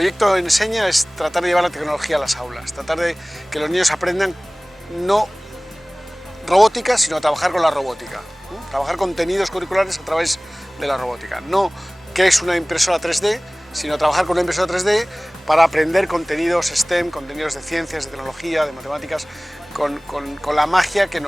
proyecto Enseña es tratar de llevar la tecnología a las aulas, tratar de que los niños aprendan no robótica, sino a trabajar con la robótica, ¿no? Trabajar contenidos curriculares a través de la robótica, no qué es una impresora 3D, sino trabajar con una impresora 3D para aprender contenidos STEM, contenidos de ciencias, de tecnología, de matemáticas, con la magia de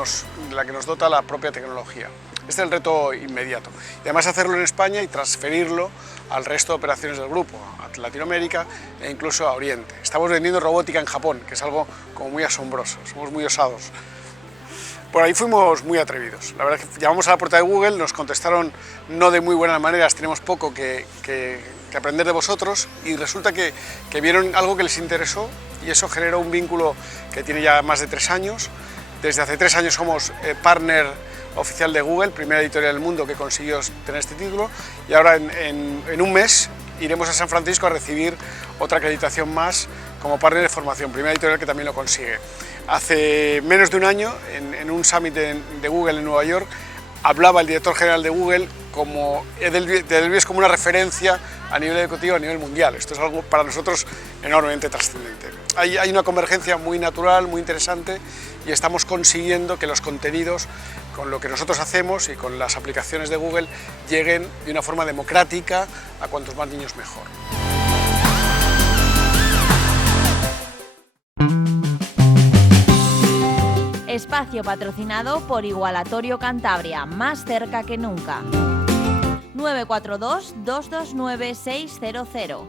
la que nos dota la propia tecnología. Este es el reto inmediato. Y además hacerlo en España y transferirlo al resto de operaciones del grupo, a Latinoamérica e incluso a Oriente. Estamos vendiendo robótica en Japón, que es algo como muy asombroso, somos muy osados. Por ahí fuimos muy atrevidos. La verdad es que llamamos a la puerta de Google, nos contestaron no de muy buenas maneras, tenemos poco que aprender de vosotros, y resulta que vieron algo que les interesó y eso generó un vínculo que tiene ya más de 3 años. Desde hace 3 años somos partner oficial de Google, primera editorial del mundo que consiguió tener este título, y ahora en un mes iremos a San Francisco a recibir otra acreditación más como partner de formación, primera editorial que también lo consigue. Hace menos de un año, en un summit de Google en Nueva York, hablaba el director general de Google como Edelweiss como una referencia a nivel educativo, a nivel mundial. Esto es algo para nosotros enormemente trascendente. Hay una convergencia muy natural, muy interesante, y estamos consiguiendo que los contenidos, con lo que nosotros hacemos y con las aplicaciones de Google, lleguen de una forma democrática a cuantos más niños mejor. Espacio patrocinado por Igualatorio Cantabria, más cerca que nunca. 942-229-600.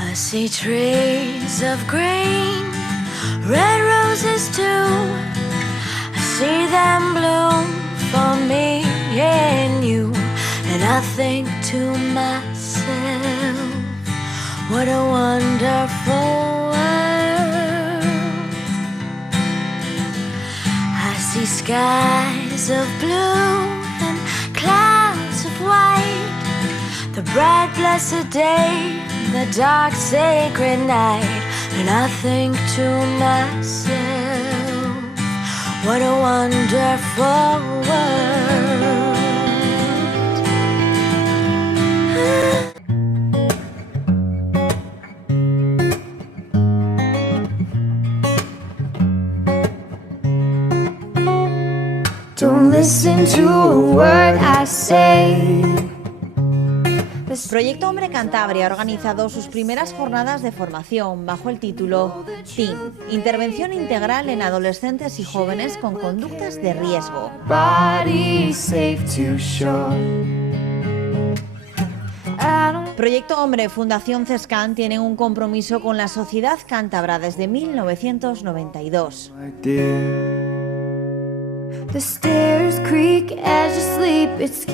I see trees of green, red roses too. I see them bloom for me and you. And I think to myself, what a wonderful world. I see skies of blue and clouds of white, the bright blessed day, the dark sacred night. And I think to myself, what a wonderful world. Don't listen to a word I say. Proyecto Hombre Cantabria ha organizado sus primeras jornadas de formación bajo el título TEEN, Intervención Integral en Adolescentes y Jóvenes con Conductas de Riesgo. Proyecto Hombre Fundación CESCAN tienen un compromiso con la sociedad cántabra desde 1992.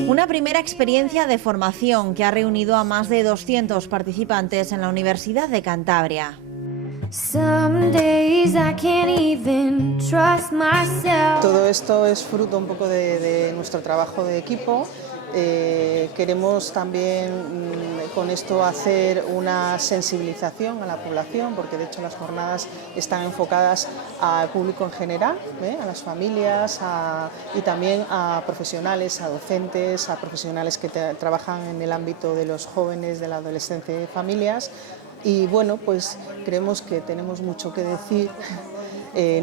Una primera experiencia de formación que ha reunido a más de 200 participantes en la Universidad de Cantabria. Todo esto es fruto un poco de nuestro trabajo de equipo. Queremos también con esto hacer una sensibilización a la población, porque de hecho las jornadas están enfocadas al público en general, a las familias y también a profesionales, a docentes, a profesionales que trabajan en el ámbito de los jóvenes, de la adolescencia y familias. Y bueno, pues creemos que tenemos mucho que decir.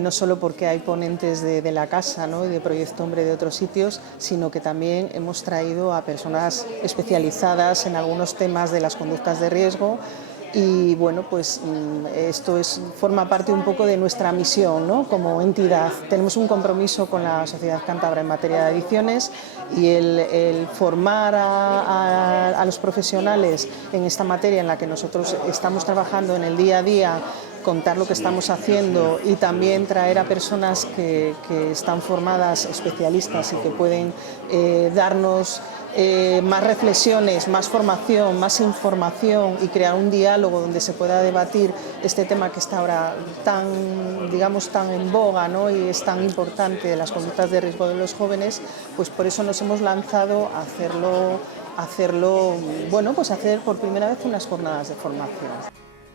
No solo porque hay ponentes de la casa, ¿no?, y de Proyecto Hombre de otros sitios, sino que también hemos traído a personas especializadas en algunos temas de las conductas de riesgo. Y bueno, pues esto forma parte un poco de nuestra misión, ¿no?, como entidad. Tenemos un compromiso con la sociedad cántabra en materia de adicciones, y el formar a los profesionales en esta materia en la que nosotros estamos trabajando en el día a día contar lo que estamos haciendo y también traer a personas que están formadas, especialistas y que pueden darnos más reflexiones, más formación, más información y crear un diálogo donde se pueda debatir este tema que está ahora tan, digamos, tan en boga, ¿no? Y es tan importante de las conductas de riesgo de los jóvenes, pues por eso nos hemos lanzado a hacerlo, bueno, pues hacer por primera vez unas jornadas de formación.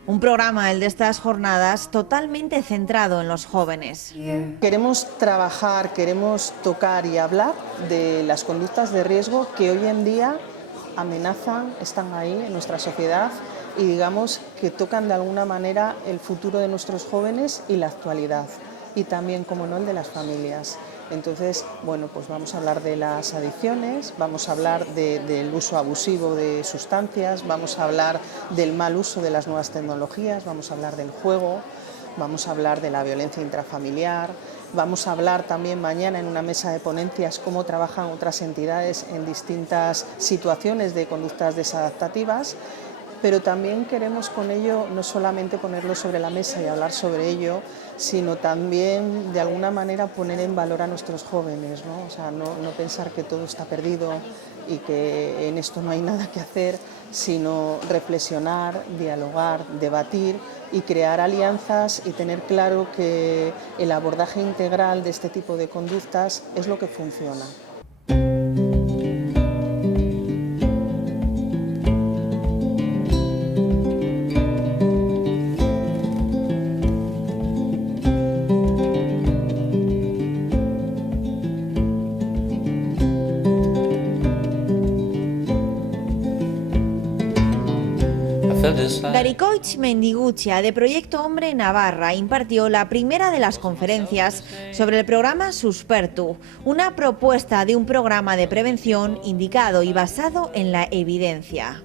Un programa, el de estas jornadas, totalmente centrado en los jóvenes. Queremos trabajar, queremos tocar y hablar de las conductas de riesgo que hoy en día amenazan, están ahí en nuestra sociedad y digamos que tocan de alguna manera el futuro de nuestros jóvenes y la actualidad y también, como no, el de las familias. Entonces, bueno, pues vamos a hablar de las adicciones, vamos a hablar del uso abusivo de sustancias, vamos a hablar del mal uso de las nuevas tecnologías, vamos a hablar del juego, vamos a hablar de la violencia intrafamiliar, vamos a hablar también mañana en una mesa de ponencias cómo trabajan otras entidades en distintas situaciones de conductas desadaptativas, pero también queremos con ello no solamente ponerlo sobre la mesa y hablar sobre ello, sino también de alguna manera poner en valor a nuestros jóvenes, ¿no? O sea, no pensar que todo está perdido y que en esto no hay nada que hacer, sino reflexionar, dialogar, debatir y crear alianzas y tener claro que el abordaje integral de este tipo de conductas es lo que funciona. Garicoitz Mendiguchia, de Proyecto Hombre Navarra, impartió la primera de las conferencias sobre el programa Suspertu, una propuesta de un programa de prevención indicado y basado en la evidencia.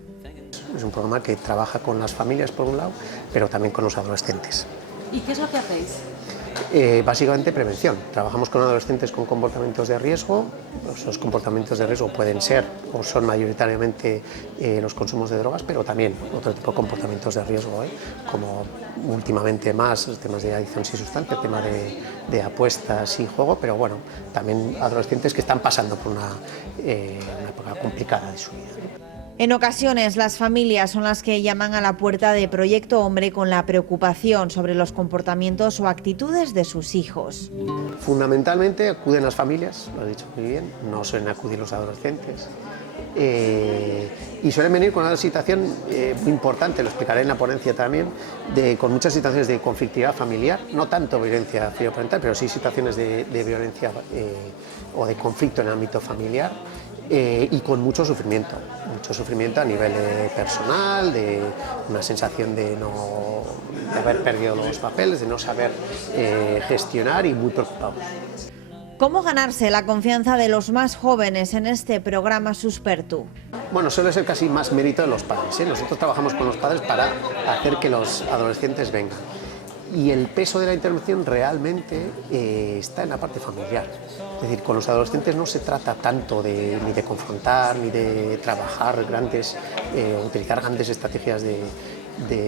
Es un programa que trabaja con las familias, por un lado, pero también con los adolescentes. ¿Y qué es lo que hacéis? Básicamente prevención. Trabajamos con adolescentes con comportamientos de riesgo. Esos comportamientos de riesgo pueden ser o son mayoritariamente los consumos de drogas, pero también otro tipo de comportamientos de riesgo, como últimamente más temas de adicción sin sustancia, tema de apuestas y juego, pero bueno, también adolescentes que están pasando por una época complicada de su vida. En ocasiones, las familias son las que llaman a la puerta de Proyecto Hombre con la preocupación sobre los comportamientos o actitudes de sus hijos. Fundamentalmente acuden las familias, lo he dicho muy bien, no suelen acudir los adolescentes. Y suelen venir con una situación muy importante, lo explicaré en la ponencia también, con muchas situaciones de conflictividad familiar, no tanto violencia parental, pero sí situaciones de violencia o de conflicto en el ámbito familiar. Y con mucho sufrimiento a nivel personal, de una sensación de haber perdido los papeles, de no saber gestionar y muy preocupados. ¿Cómo ganarse la confianza de los más jóvenes en este programa Suspertu? Bueno, suele ser casi más mérito de los padres, ¿eh? Nosotros trabajamos con los padres para hacer que los adolescentes vengan. Y el peso de la intervención realmente está en la parte familiar. Es decir, con los adolescentes no se trata tanto ni de confrontar, ni de trabajar utilizar grandes estrategias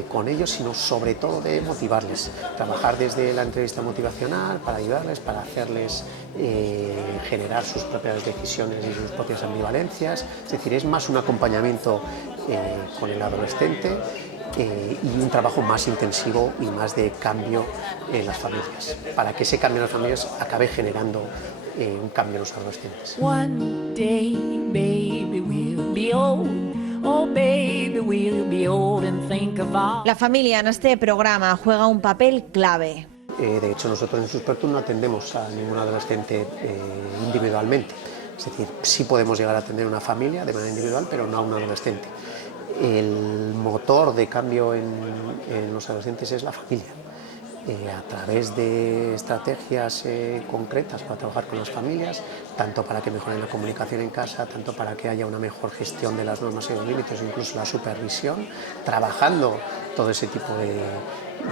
con ellos, sino sobre todo de motivarles. Trabajar desde la entrevista motivacional para ayudarles, para hacerles generar sus propias decisiones y sus propias ambivalencias. Es decir, es más un acompañamiento con el adolescente y un trabajo más intensivo y más de cambio en las familias, para que ese cambio en las familias acabe generando un cambio en los adolescentes. One day, baby, we'll be old. Oh, baby, we'll be old and think of all. La familia en este programa juega un papel clave. De hecho, nosotros en Suspertu no atendemos a ningún adolescente individualmente. Es decir, sí podemos llegar a atender una familia de manera individual, pero no a un adolescente. El motor de cambio en los adolescentes es la familia. A través de estrategias concretas para trabajar con las familias, tanto para que mejoren la comunicación en casa, tanto para que haya una mejor gestión de las normas y los límites, incluso la supervisión, trabajando todo ese tipo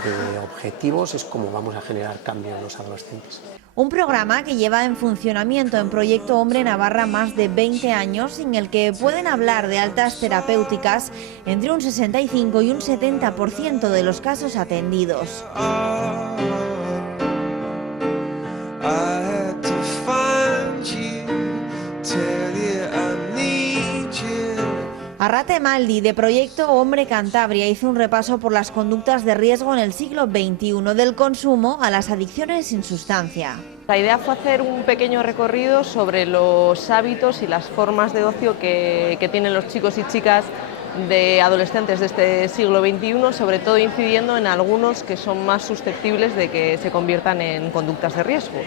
de objetivos es como vamos a generar cambio en los adolescentes. Un programa que lleva en funcionamiento en Proyecto Hombre Navarra más de 20 años, en el que pueden hablar de altas terapéuticas entre un 65 y un 70% de los casos atendidos. Arrate Maldi, de Proyecto Hombre Cantabria, hizo un repaso por las conductas de riesgo en el siglo XXI, del consumo a las adicciones sin sustancia. La idea fue hacer un pequeño recorrido sobre los hábitos y las formas de ocio que tienen los chicos y chicas de adolescentes de este siglo XXI, sobre todo incidiendo en algunos que son más susceptibles de que se conviertan en conductas de riesgo.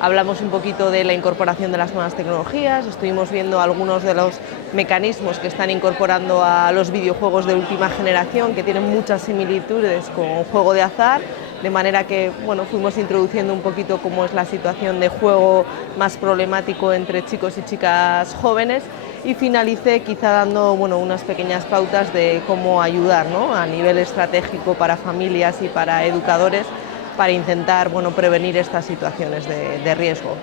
Hablamos un poquito de la incorporación de las nuevas tecnologías, estuvimos viendo algunos de los mecanismos que están incorporando a los videojuegos de última generación, que tienen muchas similitudes con juego de azar, de manera que fuimos introduciendo un poquito cómo es la situación de juego más problemático entre chicos y chicas jóvenes, y finalicé quizá dando unas pequeñas pautas de cómo ayudar, ¿no?, a nivel estratégico para familias y para educadores para intentar prevenir estas situaciones de riesgo.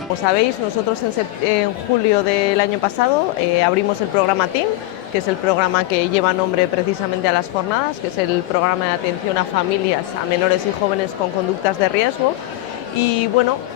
Como sabéis, nosotros en julio del año pasado abrimos el programa TEEN, que es el programa que lleva nombre precisamente a las jornadas, que es el programa de atención a familias, a menores y jóvenes con conductas de riesgo. Y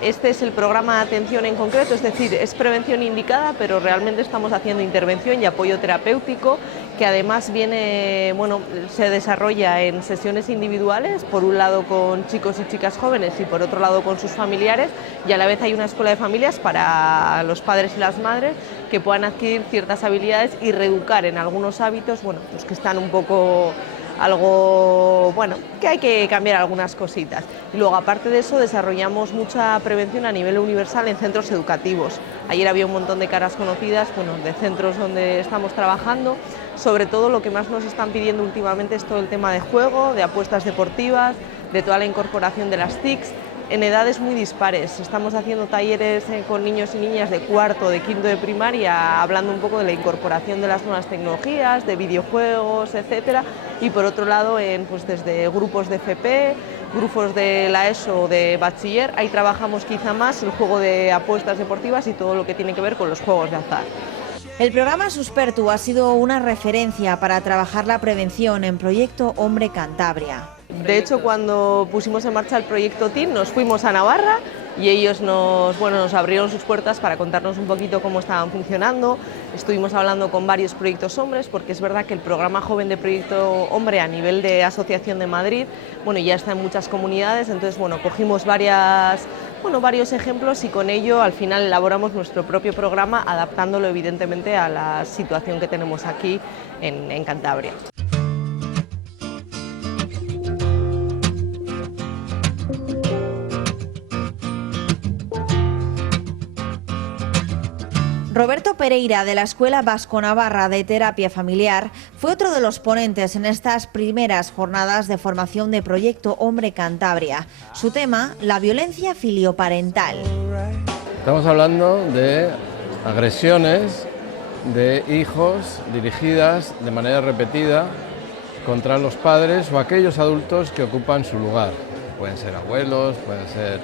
este es el programa de atención en concreto, es decir, es prevención indicada, pero realmente estamos haciendo intervención y apoyo terapéutico, que además se desarrolla en sesiones individuales, por un lado con chicos y chicas jóvenes y por otro lado con sus familiares, y a la vez hay una escuela de familias para los padres y las madres que puedan adquirir ciertas habilidades y reeducar en algunos hábitos que están un poco que hay que cambiar algunas cositas. Y luego, aparte de eso, desarrollamos mucha prevención a nivel universal en centros educativos. Ayer había un montón de caras conocidas de centros donde estamos trabajando. Sobre todo lo que más nos están pidiendo últimamente es todo el tema de juego, de apuestas deportivas, de toda la incorporación de las TICs, en edades muy dispares. Estamos haciendo talleres con niños y niñas de cuarto, de quinto de primaria, hablando un poco de la incorporación de las nuevas tecnologías, de videojuegos, etcétera. Y por otro lado, desde grupos de FP, grupos de la ESO o de bachiller, ahí trabajamos quizá más el juego de apuestas deportivas y todo lo que tiene que ver con los juegos de azar. El programa Suspertu ha sido una referencia para trabajar la prevención en Proyecto Hombre Cantabria. De hecho, cuando pusimos en marcha el proyecto TEEN, nos fuimos a Navarra y ellos nos abrieron sus puertas para contarnos un poquito cómo estaban funcionando. Estuvimos hablando con varios proyectos hombres, porque es verdad que el programa joven de Proyecto Hombre a nivel de Asociación de Madrid ya está en muchas comunidades, entonces cogimos varios ejemplos y con ello al final elaboramos nuestro propio programa, adaptándolo evidentemente a la situación que tenemos aquí en Cantabria. Roberto Pereira, de la Escuela Vasco-Navarra de Terapia Familiar, fue otro de los ponentes en estas primeras jornadas de formación de Proyecto Hombre Cantabria. Su tema, la violencia filioparental. Estamos hablando de agresiones de hijos dirigidas de manera repetida contra los padres o aquellos adultos que ocupan su lugar. Pueden ser abuelos, pueden ser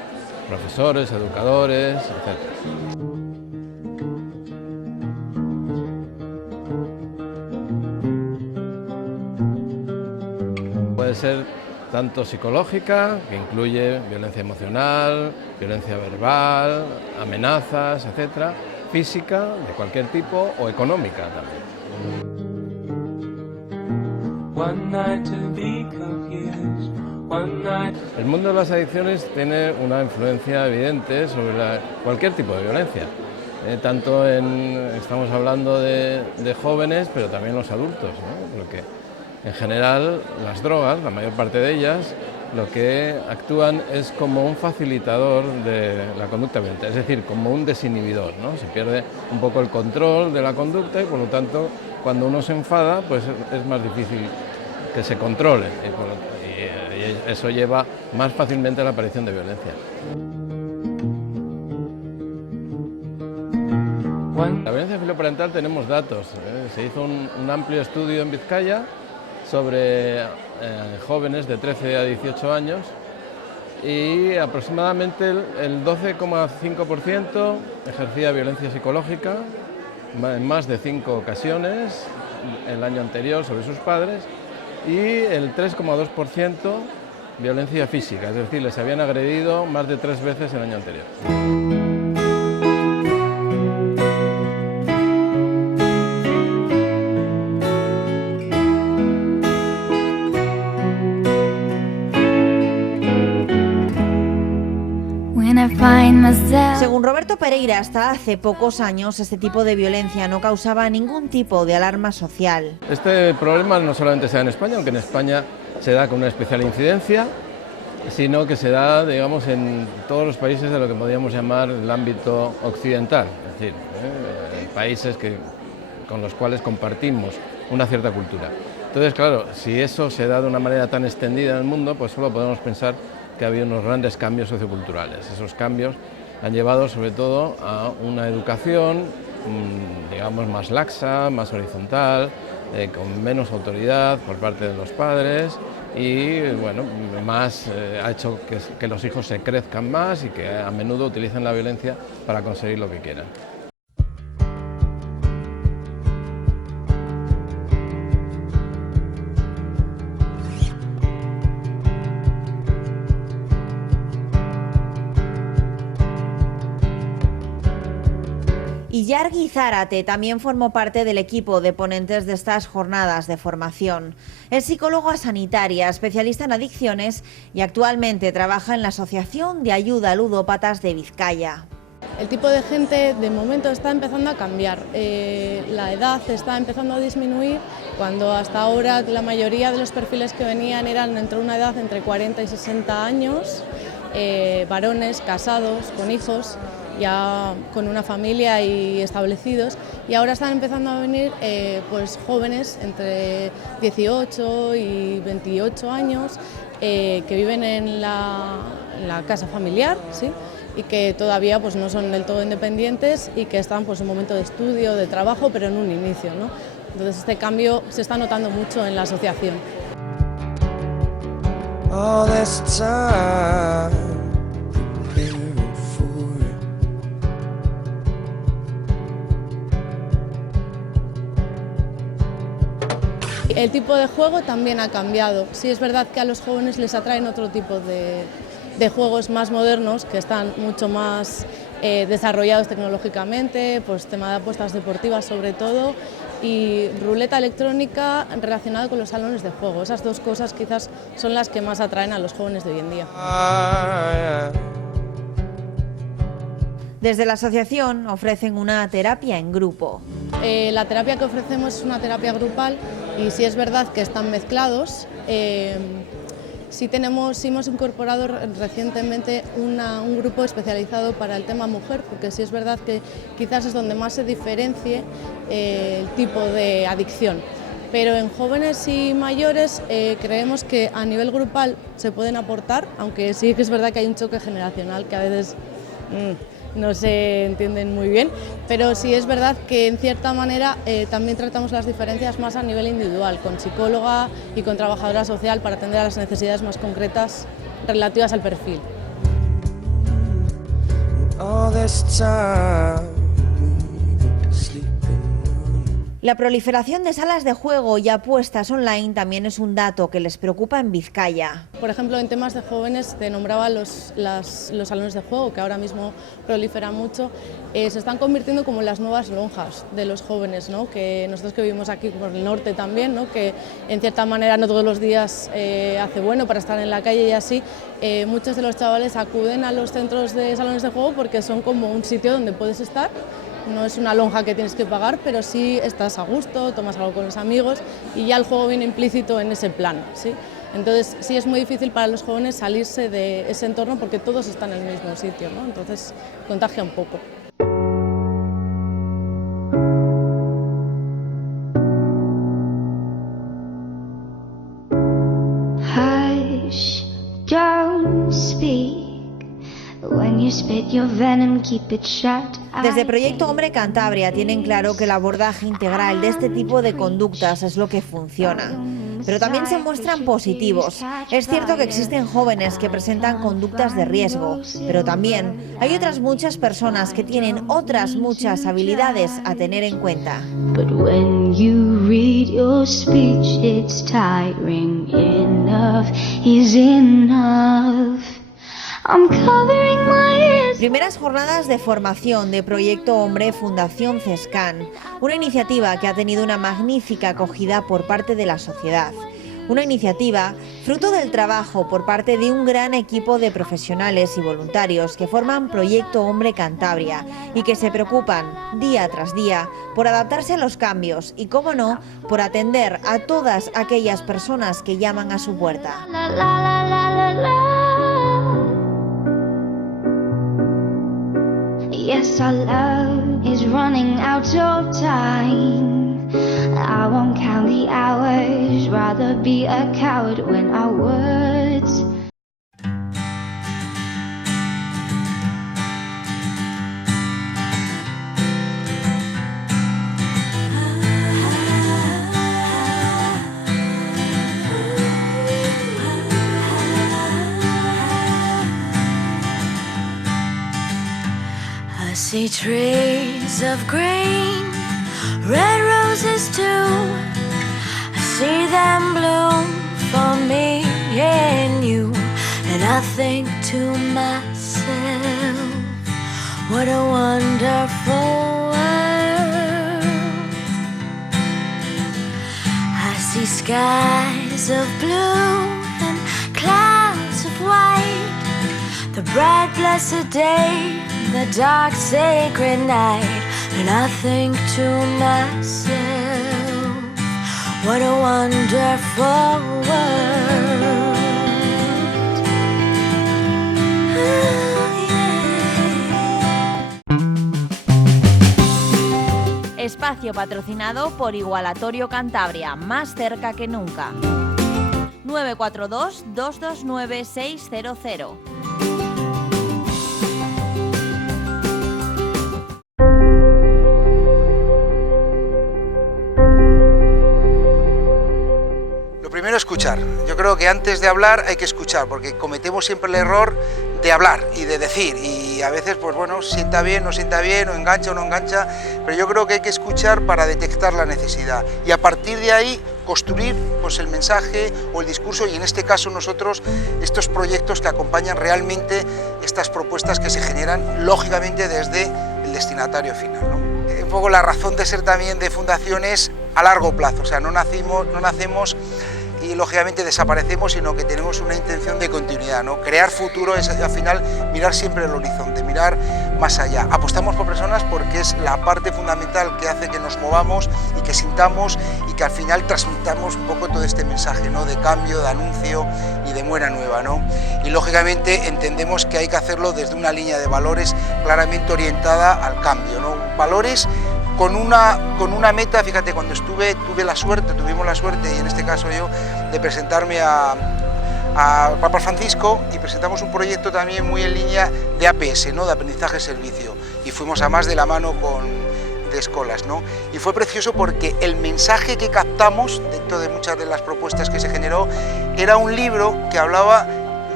profesores, educadores, etc. Puede ser tanto psicológica, que incluye violencia emocional, violencia verbal, amenazas, etc., física, de cualquier tipo, o económica también. El mundo de las adicciones tiene una influencia evidente sobre cualquier tipo de violencia. Estamos hablando de jóvenes, pero también los adultos, ¿no? Porque en general las drogas, la mayor parte de ellas, lo que actúan es como un facilitador de la conducta violenta, es decir, como un desinhibidor, ¿no? Se pierde un poco el control de la conducta y por lo tanto cuando uno se enfada pues es más difícil que se controle y eso lleva más fácilmente a la aparición de violencia. La violencia filoparental tenemos datos. Se hizo un amplio estudio en Vizcaya sobre jóvenes de 13 a 18 años y aproximadamente el 12,5% ejercía violencia psicológica en más de 5 ocasiones el año anterior sobre sus padres y el 3,2% violencia física, es decir, les habían agredido más de 3 veces el año anterior. Según Roberto Pereira, hasta hace pocos años este tipo de violencia no causaba ningún tipo de alarma social. Este problema no solamente se da en España, aunque en España se da con una especial incidencia, sino que se da, digamos, en todos los países de lo que podríamos llamar el ámbito occidental, es decir, países con los cuales compartimos una cierta cultura. Entonces, claro, si eso se da de una manera tan extendida en el mundo, pues solo podemos pensar que ha habido unos grandes cambios socioculturales. Esos cambios han llevado sobre todo a una educación, digamos, más laxa, más horizontal, con menos autoridad por parte de los padres y, bueno, ha hecho que los hijos se crezcan más y que a menudo utilicen la violencia para conseguir lo que quieran. Y Yargi Zárate también formó parte del equipo de ponentes de estas jornadas de formación. Es psicóloga sanitaria, especialista en adicciones y actualmente trabaja en la Asociación de Ayuda a Ludópatas de Vizcaya. El tipo de gente de momento está empezando a cambiar, la edad está empezando a disminuir, cuando hasta ahora la mayoría de los perfiles que venían eran entre una edad entre 40 y 60 años, varones, casados, con hijos, ya con una familia y establecidos, y ahora están empezando a venir pues jóvenes entre 18 y 28 años que viven en la casa familiar, ¿sí? Y que todavía pues, no son del todo independientes y que están pues, en un momento de estudio, de trabajo, pero en un inicio, ¿no? Entonces este cambio se está notando mucho en la asociación. El tipo de juego también ha cambiado. Sí es verdad que a los jóvenes les atraen otro tipo de juegos más modernos, que están mucho más desarrollados tecnológicamente, pues tema de apuestas deportivas sobre todo, y ruleta electrónica relacionada con los salones de juego. Esas dos cosas quizás son las que más atraen a los jóvenes de hoy en día. Desde la asociación ofrecen una terapia en grupo. La terapia que ofrecemos es una terapia grupal y sí es verdad que están mezclados. Sí hemos incorporado recientemente un grupo especializado para el tema mujer, porque sí es verdad que quizás es donde más se diferencie el tipo de adicción. Pero en jóvenes y mayores creemos que a nivel grupal se pueden aportar, aunque sí que es verdad que hay un choque generacional que a veces no se entienden muy bien, pero sí es verdad que en cierta manera también tratamos las diferencias más a nivel individual, con psicóloga y con trabajadora social para atender a las necesidades más concretas relativas al perfil. La proliferación de salas de juego y apuestas online también es un dato que les preocupa en Vizcaya. Por ejemplo, en temas de jóvenes, te nombraba los salones de juego, que ahora mismo proliferan mucho, se están convirtiendo como en las nuevas lonjas de los jóvenes, ¿no? Que nosotros que vivimos aquí por el norte también, ¿no? Que en cierta manera no todos los días hace bueno para estar en la calle y así, muchos de los chavales acuden a los centros de salones de juego porque son como un sitio donde puedes estar. No es una lonja que tienes que pagar, pero sí estás a gusto, tomas algo con los amigos y ya el juego viene implícito en ese plan, ¿sí? Entonces sí es muy difícil para los jóvenes salirse de ese entorno porque todos están en el mismo sitio, ¿no? Entonces contagia un poco. Hush, don't speak. When you spit your venom, keep it shut. Desde Proyecto Hombre Cantabria tienen claro que el abordaje integral de este tipo de conductas es lo que funciona. Pero también se muestran positivos. Es cierto que existen jóvenes que presentan conductas de riesgo, pero también hay otras muchas personas que tienen otras muchas habilidades a tener en cuenta. But when you read your speech, it's tiring. Enough is enough. I'm covering my ears. Primeras jornadas de formación de Proyecto Hombre Fundación CESCAN, una iniciativa que ha tenido una magnífica acogida por parte de la sociedad. Una iniciativa fruto del trabajo por parte de un gran equipo de profesionales y voluntarios que forman Proyecto Hombre Cantabria y que se preocupan día tras día por adaptarse a los cambios y, cómo no, por atender a todas aquellas personas que llaman a su puerta. La, la, la, la, la, la. Yes, our love is running out of time. I won't count the hours, rather be a coward when our words I see trees of green, red roses too. I see them bloom for me and you. And I think to myself, what a wonderful world. I see skies of blue and clouds of white, the bright blessed day, the dark sacred night. And I think to myself, what a wonderful world. Oh, yeah. Espacio patrocinado por Igualatorio Cantabria, más cerca que nunca. 942-229-600. Primero, escuchar. Yo creo que antes de hablar hay que escuchar, porque cometemos siempre el error de hablar y de decir, y a veces, pues bueno, sienta bien, no sienta bien, o engancha o no engancha, pero yo creo que hay que escuchar para detectar la necesidad y a partir de ahí construir pues el mensaje o el discurso, y en este caso nosotros estos proyectos que acompañan realmente estas propuestas que se generan lógicamente desde el destinatario final, ¿no? Un poco la razón de ser también de fundaciones a largo plazo, o sea, no nacemos y lógicamente desaparecemos, sino que tenemos una intención de continuidad, ¿no? Crear futuro es al final mirar siempre el horizonte, mirar más allá. Apostamos por personas porque es la parte fundamental que hace que nos movamos y que sintamos y que al final transmitamos un poco todo este mensaje, ¿no? De cambio, de anuncio y de buena nueva, ¿no? Y lógicamente entendemos que hay que hacerlo desde una línea de valores claramente orientada al cambio, ¿no? Valores con una meta. Fíjate, cuando tuvimos la suerte, y en este caso yo, de presentarme a Papa Francisco, y presentamos un proyecto también muy en línea de APS, ¿no? De aprendizaje-servicio, y fuimos a más de la mano de escuelas, ¿no? Y fue precioso porque el mensaje que captamos dentro de muchas de las propuestas que se generó era un libro que hablaba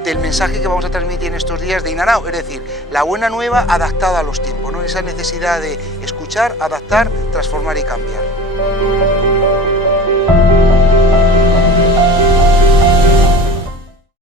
del mensaje que vamos a transmitir en estos días de In and Out, es decir, la buena nueva adaptada a los tiempos, ¿no? Esa necesidad de escuchar, adaptar, transformar y cambiar.